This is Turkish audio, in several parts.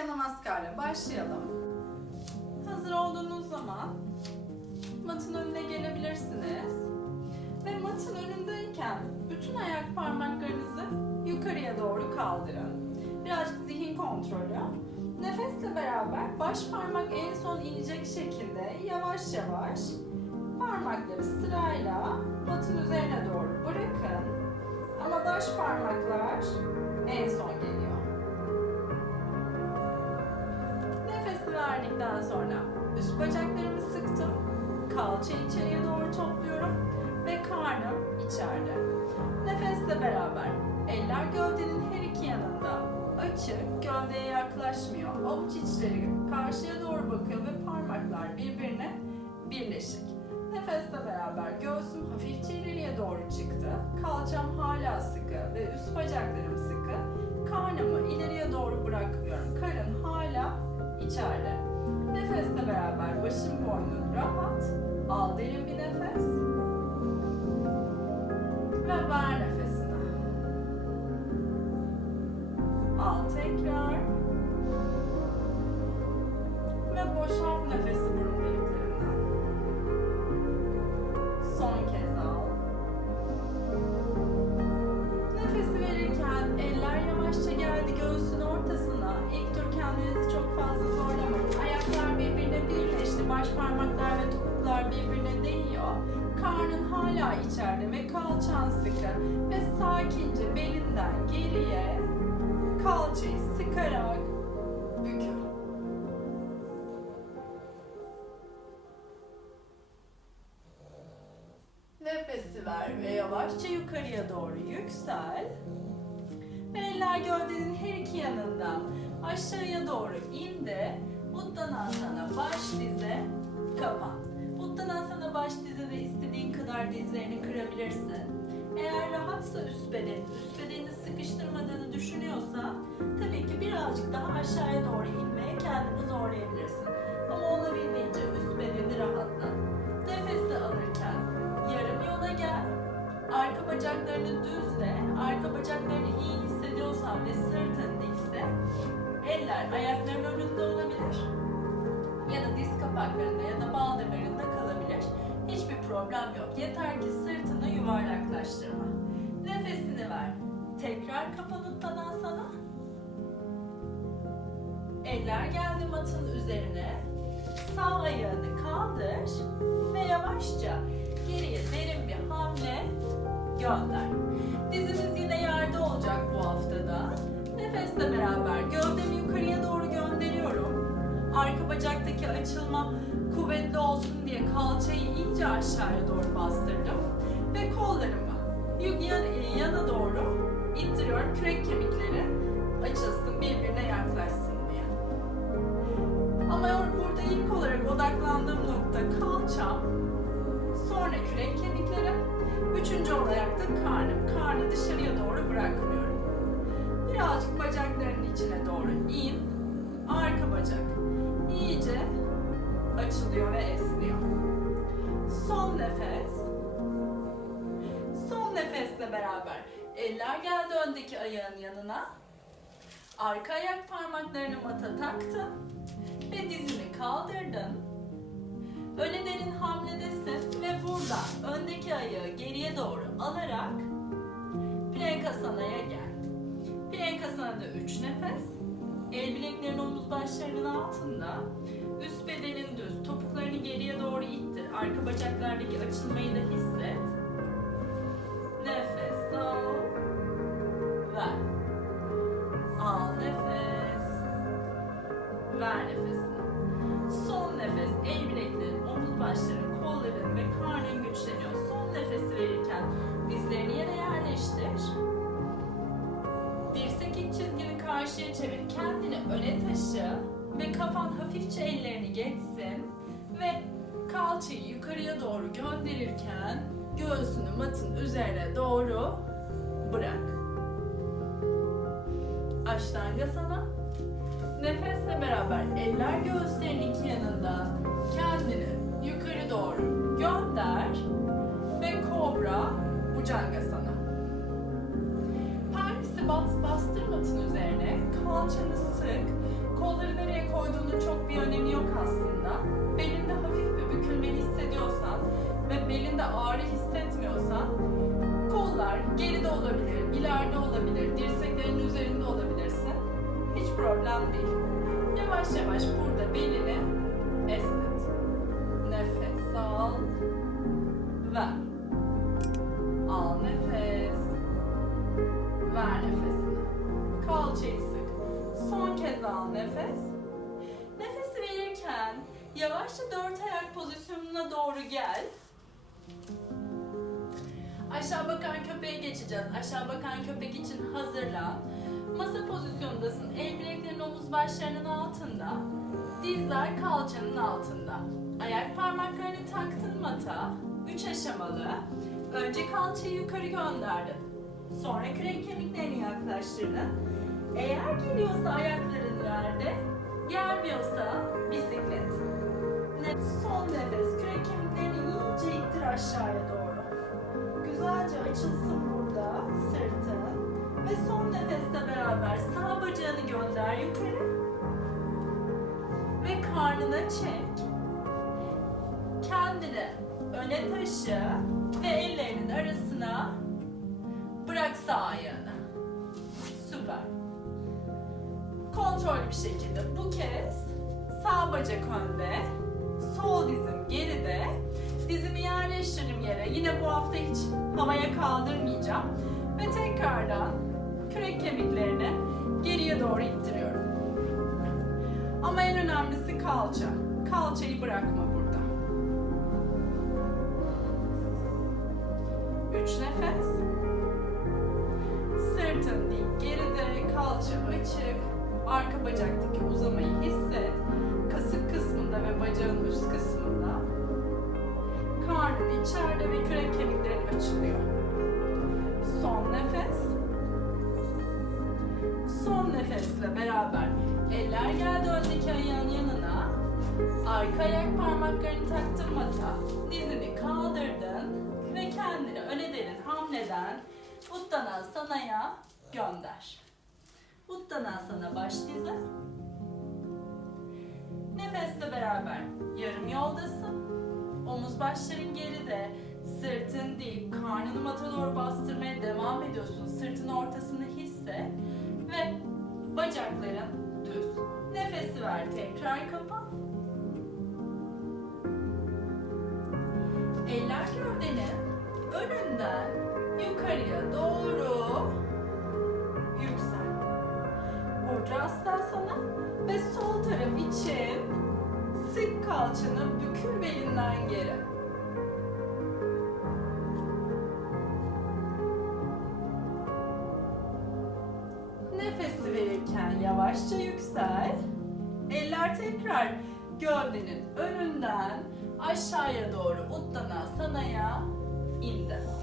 Surya Namaskar başlayalım. Hazır olduğunuz zaman matın önüne gelebilirsiniz. Ve matın önündeyken bütün ayak parmaklarınızı yukarıya doğru kaldırın. Birazcık zihin kontrolü. Nefesle beraber baş parmak en son inecek şekilde yavaş yavaş parmakları sırayla matın üzerine doğru bırakın. Ama baş parmaklar en son verdikten sonra üst bacaklarımı sıktım. Kalça içeriye doğru topluyorum ve karnım içeride. Nefesle beraber eller gövdenin her iki yanında açık, gövdeye yaklaşmıyor. Avuç içleri karşıya doğru bakıyor ve parmaklar birbirine birleşik. Nefesle beraber göğsüm hafifçe ileriye doğru çıktı. Kalçam hala sıkı ve üst bacaklarım sıkı. Karnımı ileriye doğru bırakmıyorum. Karın hala içeride. Nefesle beraber başım boynum rahat. Al derin bir nefes. Ve ver nefesini. Al tekrar. Ve boşalt nefesi Ve sakince belinden geriye kalçayı sıkarak bükün. Nefesi ver ve yavaşça yukarıya doğru yüksel. Ve eller gövdenin her iki yanından aşağıya doğru indi. Uttanasana baş dize kapan. Uttanasana baş dize ve istediğin kadar dizlerini kırabilirsin. Eğer rahatsa üst beden, üst bedenini sıkıştırmadığını düşünüyorsan tabii ki birazcık daha aşağıya doğru inmeye kendini zorlayabilirsin. Ama olabildiğince üst bedeni rahatlat. Nefesi alırken yarım yola gel. Arka bacaklarını düzle. Arka bacaklarını iyi hissediyorsan ve sırtın dikse eller ayakların önünde olabilir. Ya da diz kapaklarında ya da baldırlarında kalabilir. Hiçbir problem yok. Yeter ki Tekrar kapan sana. Eller geldi matın üzerine. Sağ ayağını kaldır ve yavaşça geriye derin bir hamle gönder. Dizimiz yine yerde olacak bu haftada. Nefesle beraber gövdemi yukarıya doğru gönderiyorum. Arka bacaktaki açılma kuvvetli olsun diye kalçayı iyice aşağıya doğru bastırdım. Ve kollarımı yan- yana doğru ittiriyorum. Kürek kemikleri açılsın, birbirine yaklaşsın diye. Ama burada ilk olarak odaklandığım nokta kalçam, sonra kürek kemiklerim, üçüncü olarak da karnım. Karnı dışarıya doğru bırakmıyorum. Birazcık bacakların içine doğru in, arka bacak iyice açılıyor ve eller geldi öndeki ayağın yanına. Arka ayak parmaklarını mata taktın ve dizini kaldırdın. Öne derin hamledesin ve burada öndeki ayağı geriye doğru alarak Plankasana'ya gel. Plankasana'da 3 nefes. El bileklerin omuz başlarının altında. Üst bedenin düz. Topuklarını geriye doğru ittir. Arka bacaklardaki açılmayı da hisset. Karşıya çevir. Kendini öne taşı ve kafan hafifçe ellerini geçsin ve kalçayı yukarıya doğru gönderirken göğsünü matın üzerine doğru bırak. Aştangasana. Nefesle beraber eller göğüslerin iki yanından kendini yukarı doğru gönder ağrı hissetmiyorsan kollar geride olabilir, ileride olabilir, dirseklerin üzerinde olabilirsin. Hiç problem değil. Yavaş yavaş burada belini esnet. Aşağı bakan köpeğe geçeceğiz. Aşağı bakan köpek için hazırlan. Masa pozisyondasın. El bileklerin omuz başlarının altında. Dizler kalçanın altında. Ayak parmaklarını taktın mata. Üç aşamalı. Önce kalçayı yukarı gönderdin. Sonra kürek kemiklerini yaklaştırdın. Eğer geliyorsa ayakların yerde, gelmiyorsa bisiklet. Son nefes. Kürek kemiklerini iyice ittir aşağıya doğru. Güzelce açılsın burada sırtın. Ve son nefeste beraber sağ bacağını gönder yukarı. Ve karnına çek. Kendini öne taşı ve ellerinin arasına bırak sağ ayağını. Süper. Kontrollü bir şekilde bu kez sağ bacak önde, sol dizim geride. Dizimi yerleştiririm yere. Yine bu hafta hiç havaya kaldırmayacağım. Ve tekrardan kürek kemiklerini geriye doğru ittiriyorum. Ama en önemlisi kalça. Kalçayı bırakma burada. Üç nefes. Sırtın dik geride, kalça açık. Arka bacaktaki uzamayı hisset. Kasık kısmında ve bacağın üst kısmında. İçeride ve kürek kemiklerin açılıyor. Son nefes. Son nefesle beraber eller geldi öndeki ayağın yanına. Arka ayak parmaklarını taktın mata. Dizini kaldırdın ve kendini öne derin hamleden Uttanasana'ya gönder. Uttanasana baş dizi. Nefesle beraber yarım yoldasın. Omuz başların geride, sırtın dik, karnını mata doğru bastırmaya devam ediyorsun. Sırtın ortasını hisset ve bacakların düz. Nefesi ver, tekrar kapan. Eller gövdenin önünden yukarıya doğru yüksel. Urdrastasana ve sol taraf için sık kalçanı bükül belinden geri. Nefesi verirken yavaşça yüksel. Eller tekrar gövdenin önünden aşağıya doğru Uttanasana'ya indi.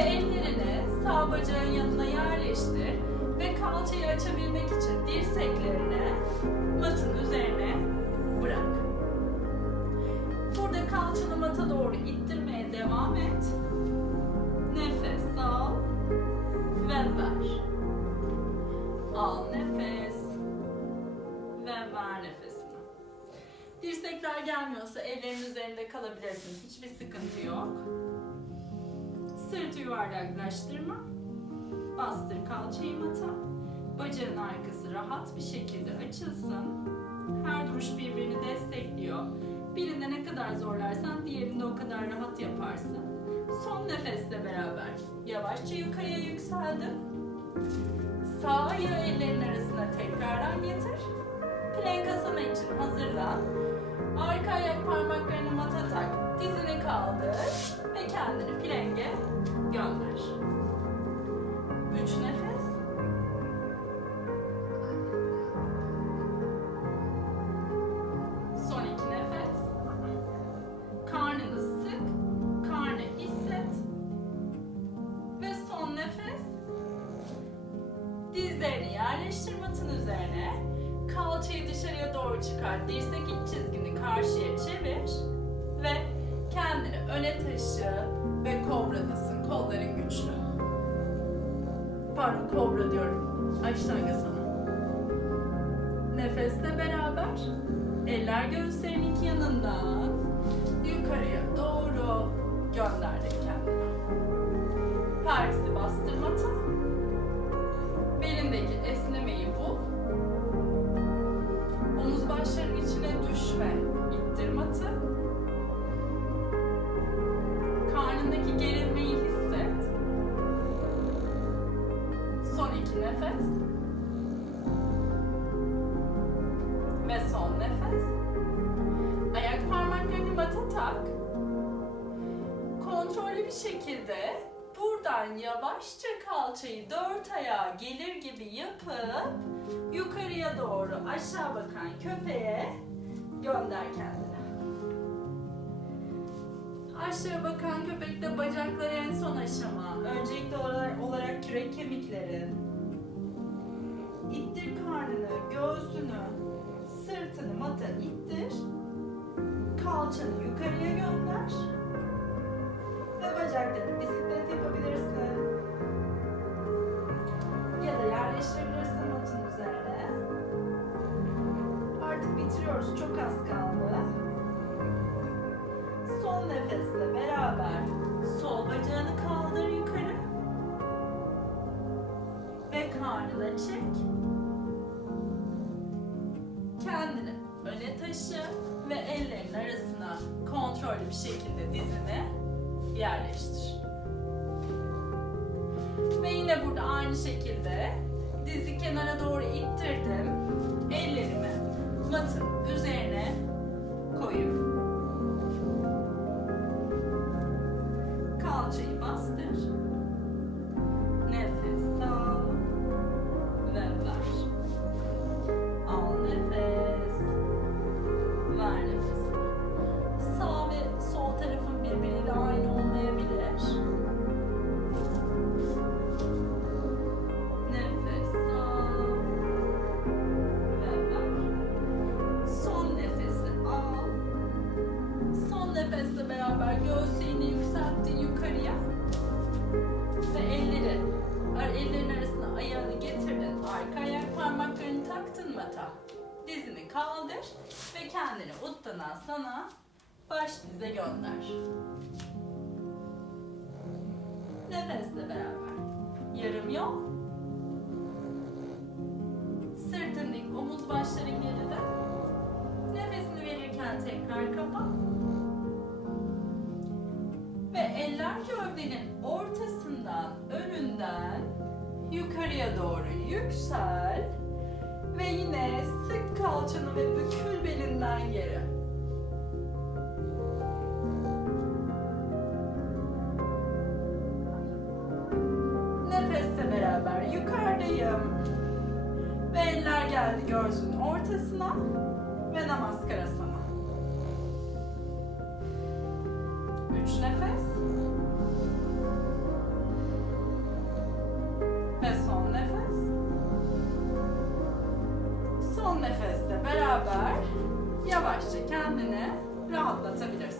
Ellerini sağ bacağın yanına yerleştir ve kalçayı açabilmek için dirseklerini matın üzerine bırak. Burada kalçanı mata doğru ittirmeye devam et. Nefes al ve ver. Al nefes ve ver nefesini. Dirsekler gelmiyorsa ellerin üzerinde kalabilirsin. Hiçbir sıkıntı yok. Sırtı yuvarlaklaştırma. Bastır kalçayı mata. Bacağın arkası rahat bir şekilde açılsın. Her duruş birbirini destekliyor. Birinde ne kadar zorlarsan diğerinde o kadar rahat yaparsın. Son nefesle beraber yavaşça yukarıya yükseldin. Sağ ayağı ellerin arasına tekrardan getir. Plank asana için hazırlan. Arka ayak parmaklarını mata tak. Dizini kaldır ve kendini plank'e gönder. Üç nefes. Son iki nefes. Karnını sık, karnı hisset. Ve son nefes. Dizlerini yerleştir matın üzerine. Kalçayı dışarıya doğru çıkar. Dirsek iç çizgini karşıya çevir ve kendini öne taşı ve kobradasın. Kolların güçlü. Pardon kobra diyorum. Ashtanga sana. Nefesle beraber eller göğüslerin iki yanından yukarıya doğru gönderdik nefes. Ve son nefes. Ayak parmaklarını mata tak. Kontrollü bir şekilde buradan yavaşça kalçayı dört ayağa gelir gibi yapıp yukarıya doğru aşağı bakan köpeğe gönder kendini. Aşağı bakan köpekte bacakları en son aşama. Öncelikli olarak kürek kemiklerin. İttir karnını, göğsünü, sırtını mata ittir. Kalçanı yukarıya gönder. Ve bacaklarını bisiklet yapabilirsin. Ya da yerleştirebilirsin matın üzerine. Artık bitiriyoruz. Çok az kaldı. Son nefesle beraber sol bacağını kaldır yukarı. Ve karnına çek. Taşı ve ellerin arasına kontrollü bir şekilde dizini yerleştir. Ve yine burada aynı şekilde dizi kenara doğru ittirdim. Ellerimi matın üzerine koyup kaldır ve kendini Uttana sana baş dize gönder. Nefesle beraber. Yarım yol. Sırtın dik, omuz başların geride. Nefesini verirken tekrar kapa. Ve eller gövdenin ortasından, önünden yukarıya doğru yüksel. Ve yine sık kalçanı ve bükül belinden geri. Nefesle beraber yukarıdayım. Ve eller geldi göğsünün ortasına ve namaskara sana. Üç nefes. Nefeste beraber yavaşça kendini rahatlatabilirsin.